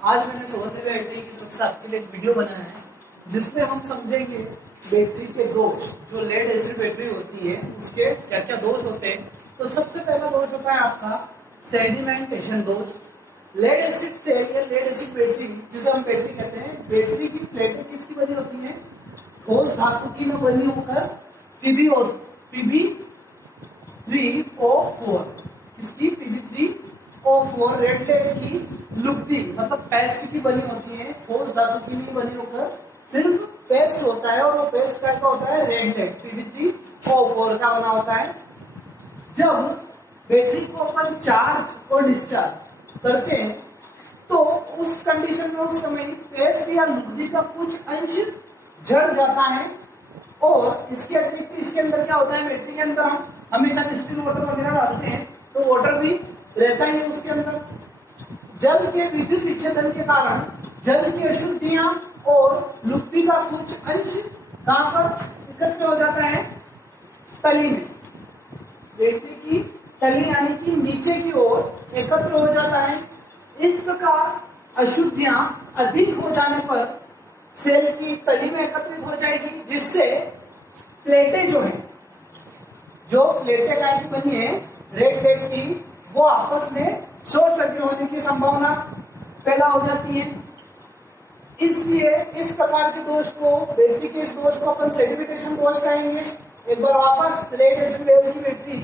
आज मैंने solar battery की तरफ से आपके लिए एक वीडियो बनाया है जिसमें हम समझेंगे बैटरी के दोष। जो लेड एसिड बैटरी होती है उसके क्या क्या दोष होते हैं। तो सबसे पहला दोष होता है आपका सेडिमेंटेशन दोष। लेड एसिड सेल या लेड एसिड बैटरी जिसे हम बैटरी कहते हैं, बैटरी की प्लेटें किसकी बनी होती हैं? ठोस धातु की में बनी होकर Pb3O4 इसकी Pb3O4 रेड लेड की लुब्बी मतलब पेस्ट की बनी होती है। ठोस धातु की नहीं बनी होकर सिर्फ पेस्ट होता है और वो पेस्ट का होता है रेड लेड Pb3O4 का बना होता है। जब बैटरी को अपन चार्ज और डिस्चार्ज करते हैं तो उस कंडीशन में उस समय पेस्ट या लुब्बी का कुछ अंश झड़ जाता है और इसके अतिरिक्त इसके अंदर क्या होता है, बैटरी के अंदर हम हमेशा डिस्टिल वाटर वगैरह डालते हैं तो वाटर भी रहता ही है उसके अंदर। जल के विद्युत विच्छेदन के कारण जल की अशुद्धियां और लुब्बी का कुछ अंश कहां पर एकत्र हो जाता है? तली में। बैटरी की तली यानी कि नीचे की ओर एकत्र हो जाता है। इस प्रकार अशुद्धियां अधिक हो जाने पर सेल की तली में एकत्रित हो जाएगी, जिससे प्लेटें जो प्लेटें काय की बनी है रेड लेड की, वो आपस में शॉर्ट सर्किट होने की संभावना पैदा हो जाती है। इसलिए इस प्रकार के दोष को, बैटरी के इस दोष को अपन सेडिमेंटेशन दोष कहेंगे। एक बार वापस लेड एसिड की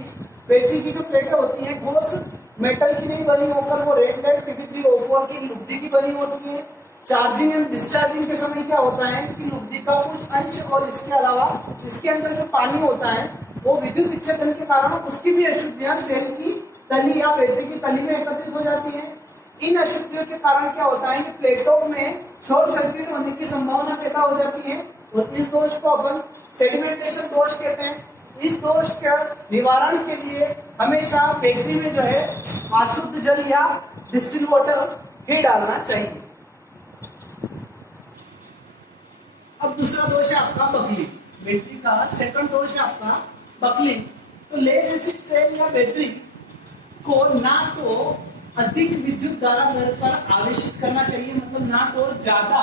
बैटरी की जो प्लेटें होती हैं ठोस मेटल की नहीं बनी होकर वो रेड लेड Pb3O4 की लुब्बी की बनी होती है। चार्जिंग एंड डिस्चार्जिंग के समय क्या होता है कि लुब्बी का कुछ अंश और इसके अलावा इसके अंदर जो पानी होता है वो विद्युत विच्छेदन के कारण उसकी भी अशुद्धियां सेल की तली या बैटरी की तली में एकत्रित हो जाती है। इन अशुद्धियों के कारण क्या होता है कि प्लेटों में शॉर्ट सर्किट होने की संभावना पैदा हो जाती है और इस दोष को अपन सेडिमेंटेशन दोष कहते हैं। इस दोष के निवारण के लिए हमेशा बैटरी में जो है अशुद्ध जल या डिस्टिल वाटर ही डालना चाहिए। अब दूसरा दोष है आपका बकलिंग। बैटरी का सेकंड दोष है आपका बकलिंग। तो लेड एसिड सेल या बैटरी को ना तो अधिक विद्युत धारा दर पर आवेशित करना चाहिए, मतलब ना तो ज्यादा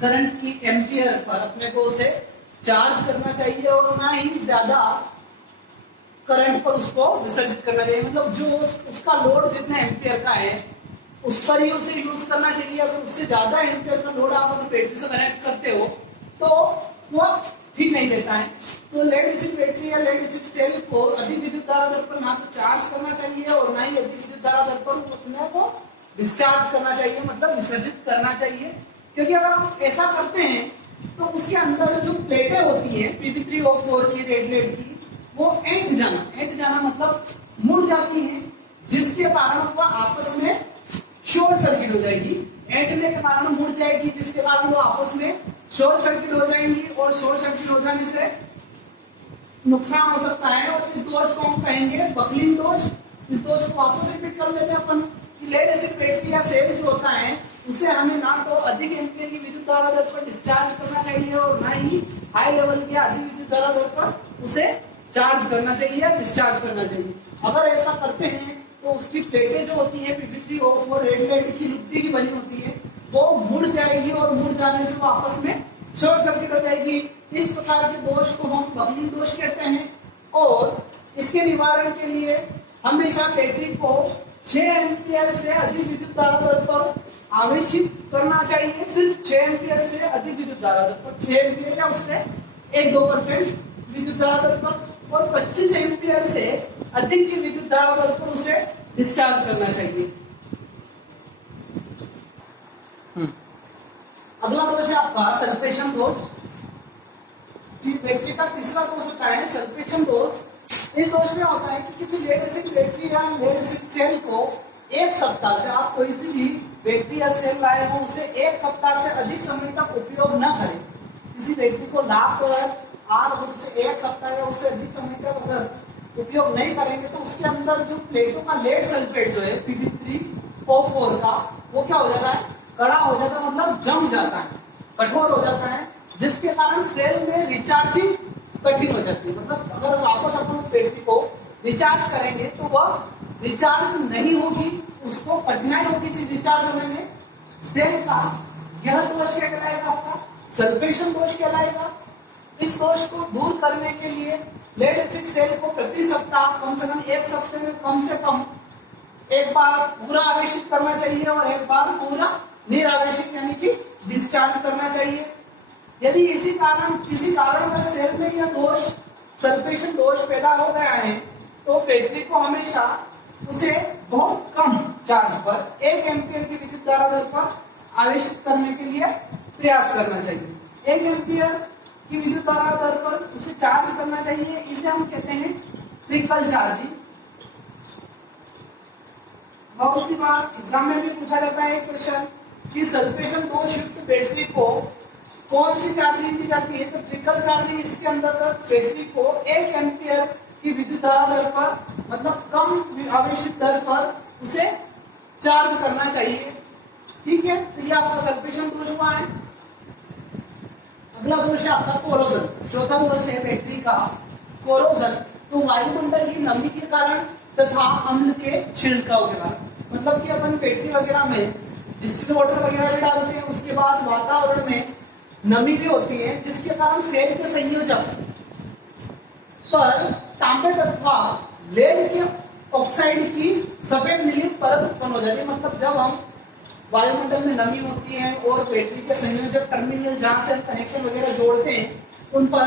करंट की एम्पियर पर अपने को उसे चार्ज करना चाहिए और ना ही ज्यादा करंट पर उसको विसर्जित करना चाहिए। मतलब जो उसका लोड जितना एम्पियर का है उस पर ही उसे यूज करना चाहिए। अगर उससे ज्यादा एम्पियर का लोड आप अपने बैटरी से कनेक्ट करते हो तो वो ठीक नहीं रहता है। तो लेड एसिड बैटरी या लेड एसिड सेल को अधिक विद्युत धारा दर पर ना तो चार्ज करना चाहिए और ना ही अधिक विद्युत धारा दर पर अपने को डिस्चार्ज करना चाहिए, मतलब विसर्जित करना चाहिए। क्योंकि अगर हम ऐसा करते हैं तो उसके अंदर जो प्लेटें होती है Pb3O4 की रेड लेड की, वो एंट जाना मतलब मुड़ जाती है, जिसके कारण वो आपस में शॉर्ट सर्किट हो जाएगी। एंटने के कारण मुड़ जाएगी जिसके कारण वो आपस में शॉर्ट सर्किट हो जाएंगी और शॉर्ट सर्किट हो जाने से नुकसान हो सकता है और इस दोष को हम कहेंगे बकलिंग दोष। इस दोष को वापस रिपीट कर लेते हैं अपन कि लेड एसिड बैटरी या सेल जो होता है उसे हमें ना तो अधिक एम्पियर की विद्युत धारा दर पर डिस्चार्ज करना चाहिए और ना ही हाई लेवल की अधिक विद्युत धारा दर पर उसे चार्ज करना चाहिए या डिस्चार्ज करना चाहिए। अगर ऐसा करते हैं तो उसकी प्लेटें जो होती है Pb3O4 रेड लेड की लुब्बी की बनी होती है वो मुड़ जाएगी और मुड़ जाने से वो आपस में शॉर्ट सर्किट हो जाएगी। इस प्रकार के दोष को हम बकलिंग दोष कहते हैं और इसके निवारण के लिए हमेशा बैटरी को 6 एम्पियर से अधिक विद्युत धारा दर पर आवेशित करना चाहिए। सिर्फ 6 एम्पियर से अधिक विद्युत धारा दर पर, 6 एम्पियर या उससे 1-2% विद्युत धारा दर पर और 25 एम्पियर से अधिक की विद्युत धारा दर पर उसे डिस्चार्ज करना चाहिए। अगला दोष है आपका सल्फेशन दोष। बैटरी का तीसरा दोष होता है सल्फेशन दोष। इस दोष में होता है कि किसी लेड एसिड बैटरी या लेड एसिड सेल को एक सप्ताह से, आप कोई सी भी बैटरी या सेल लाए हो उसे एक सप्ताह से अधिक समय तक उपयोग न करें। किसी बैटरी को लाकर आप उसे एक सप्ताह या उससे अधिक समय तक अगर उपयोग नहीं करेंगे तो उसके अंदर जो प्लेटों का लेड सल्फेट जो है Pb3O4 का, वो क्या हो जाता है? कड़ा हो जाता है, मतलब जम जाता है, कठोर हो जाता है, जिसके कारण सेल में रिचार्जिंग कठिन हो जाती है। मतलब अगर वापस अपन उस बैटरी को रिचार्ज करेंगे तो वह रिचार्ज नहीं होगी, उसको कठिनाई होगी रिचार्ज होने में सेल का यह दोष क्या कहलाएगा? आपका सल्फेशन दोष कहलाएगा। इस दोष को दूर करने के लिए लेड एसिड सेल को प्रति सप्ताह कम से कम एक सप्ते में कम से कम एक बार पूरा आवेशित करना चाहिए और एक बार पूरा निरावेशित यानी कि डिस्चार्ज करना चाहिए। यदि किसी कारणवश सेल में यह दोष सल्फेशन दोष पैदा हो गया है तो बैटरी को हमेशा उसे बहुत कम चार्ज पर 1 एम्पियर की विद्युत धारा दर पर आवेशित करने के लिए प्रयास करना चाहिए। 1 एम्पियर की विद्युत धारा दर पर उसे चार्ज करना चाहिए। इसे हम कहते हैं ट्रिकल चार्जिंग। बहुत सी बार एग्जाम में भी पूछा जाता है क्वेश्चन कि सल्फेशन दोष युक्त बैटरी को कौन सी चार्जिंग दी जाती है? तो ट्रिकल चार्जिंग। इसके अंतर्गत बैटरी को 1 एम्पियर की विद्युत धारा दर पर मतलब कम आवेशित दर पर उसे चार्ज करना चाहिए। ठीक है, तो ये आपका सल्फेशन दोष हुआ है। अगला दोष है आपका कोरोजन। चौथा दोष है बैटरी का कोरोजन। तो वायुमंडल की नमी के कारण तथा अम्ल के छिड़काव के कारण, मतलब कि अपन बैटरी वगैरह में डिस्टिल वाटर वगैरह भी डालते हैं, उसके बाद वातावरण में नमी भी होती है जिसके कारण सेल के संयोजक पर तांबे तथा लेड के ऑक्साइड की सफेद नीली परत उत्पन्न हो जाती है। मतलब जब हम वायुमंडल में नमी होती है और बैटरी के संयोजक टर्मिनल जहां से हम कनेक्शन वगैरह जोड़ते हैं उन पर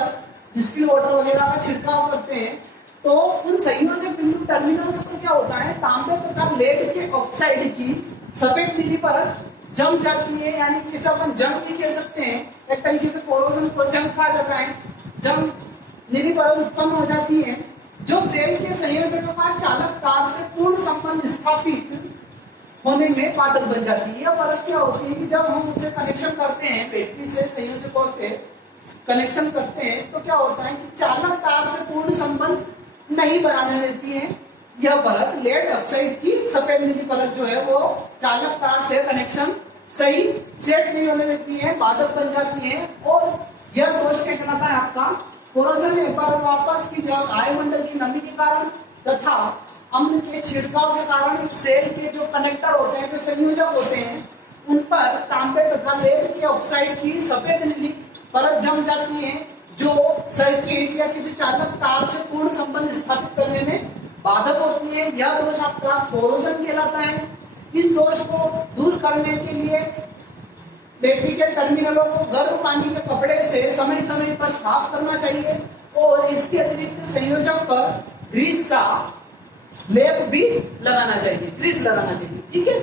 डिस्टिल वाटर वगैरह का छिड़काव करते हैं तो उन संयोजक बिंदु टर्मिनल्स पर क्या होता है, तांबे तथा लेड के ऑक्साइड की सफेद नीली परत जम जाती है। यानी कि इसे अपन जंग भी कह सकते हैं, एक तरीके से कोरोजन को जंग कहा जाता है। जंग नीली परत उत्पन्न हो जाती है जो सेल के संयोजकों का चालक तार से पूर्ण संबंध स्थापित होने में बाधक बन जाती है। यह परत क्या होती है कि जब हम उससे कनेक्शन करते हैं, बैटरी से संयोजकों से कनेक्शन करते हैं तो क्या होता है कि चालक तार से पूर्ण संबंध नहीं बनाने देती है। यह परत लेड ऑक्साइड की सफेद नीली परत जो है वो चालक तार से कनेक्शन सही सेट नहीं होने देती है, बाधक बन जाती है और यह दोष क्या कहलाता है आपका कोरोजन में। एक बार वापस की जब वायुमंडल की नमी के कारण तथा अम्ल के छिड़काव के कारण सेल के जो कनेक्टर होते हैं, जो संयोजक होते हैं, उन पर तांबे तथा लेड के ऑक्साइड की सफेद नीली परत जम जाती है जो सर्किट या किसी चालक तार से पूर्ण संबंध स्थापित करने में बाधक होती है। यह दोष आपका कोरोजन कहलाता है। इस दोष को दूर करने के लिए बैटरी के टर्मिनलों को गर्म पानी के कपड़े से समय समय पर साफ करना चाहिए और इसके अतिरिक्त संयोजक पर ग्रीस का लेप भी लगाना चाहिए, ग्रीस लगाना चाहिए। ठीक है।